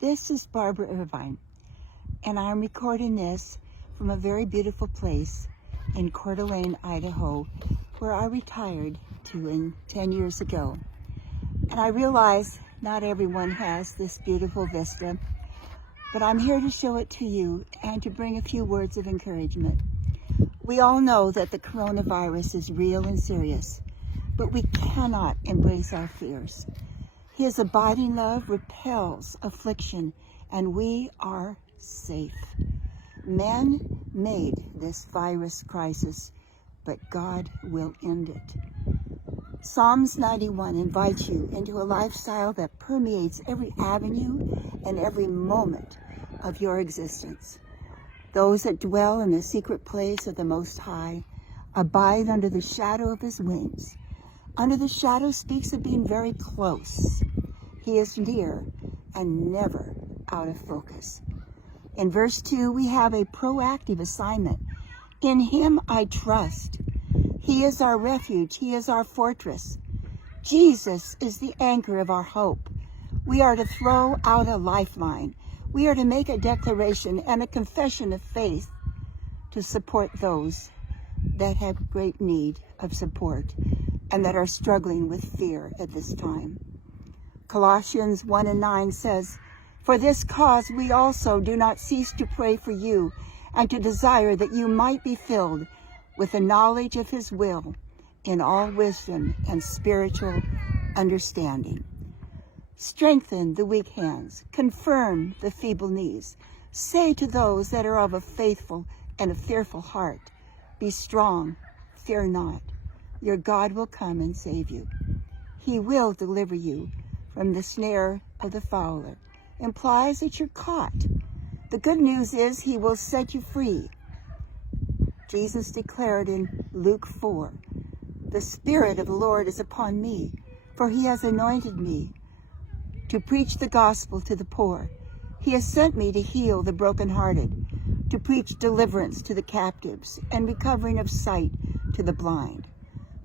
This is Barbara Irvine, and I'm recording this from a very beautiful place in Coeur d'Alene, Idaho, where I retired to 10 years ago. And I realize not everyone has this beautiful vista, but I'm here to show it to you and to bring a few words of encouragement. We all know that the coronavirus is real and serious, but we cannot embrace our fears. His abiding love repels affliction, and we are safe. Man made this virus crisis, but God will end it. Psalms 91 invites you into a lifestyle that permeates every avenue and every moment of your existence. Those that dwell in the secret place of the Most High abide under the shadow of his wings. Under the shadow speaks of being very close. He is near and never out of focus. In verse 2, we have a proactive assignment. In him I trust. He is our refuge. He is our fortress. Jesus is the anchor of our hope. We are to throw out a lifeline. We are to make a declaration and a confession of faith to support those that have great need of support and that are struggling with fear at this time. Colossians 1:9 says, "For this cause we also do not cease to pray for you and to desire that you might be filled with the knowledge of his will in all wisdom and spiritual understanding." Strengthen the weak hands, confirm the feeble knees. Say to those that are of a faithful and a fearful heart, be strong, fear not. Your God will come and save you. He will deliver you from the snare of the fowler. Implies that you're caught. The good news is he will set you free. Jesus declared in Luke 4, "The Spirit of the Lord is upon me, for he has anointed me to preach the gospel to the poor. He has sent me to heal the brokenhearted, to preach deliverance to the captives and recovering of sight to the blind,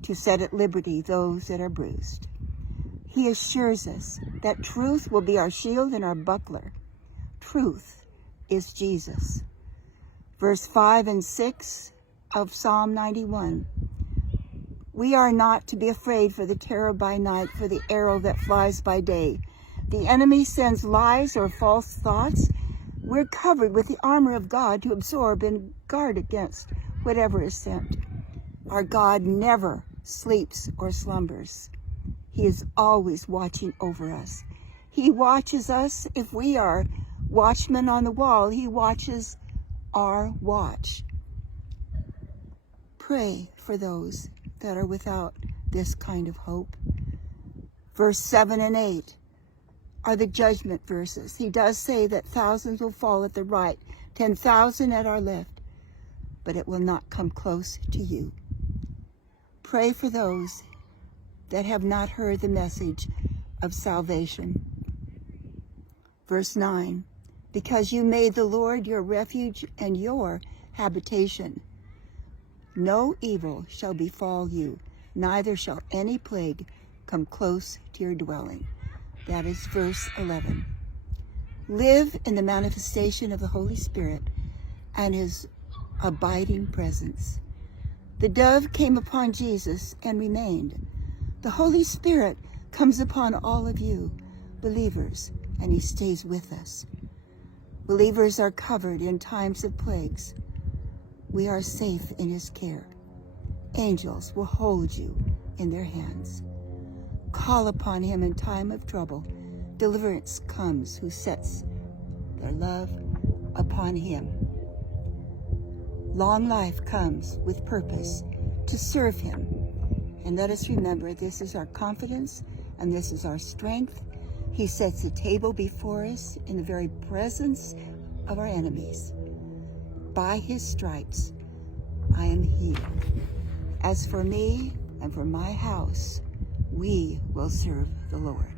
to set at liberty those that are bruised." He assures us that truth will be our shield and our buckler. Truth is Jesus. Verse 5 and 6 of Psalm 91. "We are not to be afraid for the terror by night, for the arrow that flies by day. The enemy sends lies or false thoughts. We're covered with the armor of God to absorb and guard against whatever is sent. Our God never sleeps or slumbers. He is always watching over us. He watches us. If we are watchmen on the wall, he watches our watch." Pray for those that are without this kind of hope. Verse 7 and 8 are the judgment verses. He does say that thousands will fall at the right, 10,000 at our left, but it will not come close to you. Pray for those that have not heard the message of salvation. Verse 9, "Because you made the Lord your refuge and your habitation, no evil shall befall you, neither shall any plague come close to your dwelling." That is verse 11. Live in the manifestation of the Holy Spirit and his abiding presence. The dove came upon Jesus and remained. The Holy Spirit comes upon all of you, believers, and he stays with us. Believers are covered in times of plagues. We are safe in his care. Angels will hold you in their hands. Call upon him in time of trouble. Deliverance comes who sets their love upon him. Long life comes with purpose to serve him. And let us remember, this is our confidence and this is our strength. He sets a table before us in the very presence of our enemies. By his stripes, I am healed. As for me and for my house, we will serve the Lord.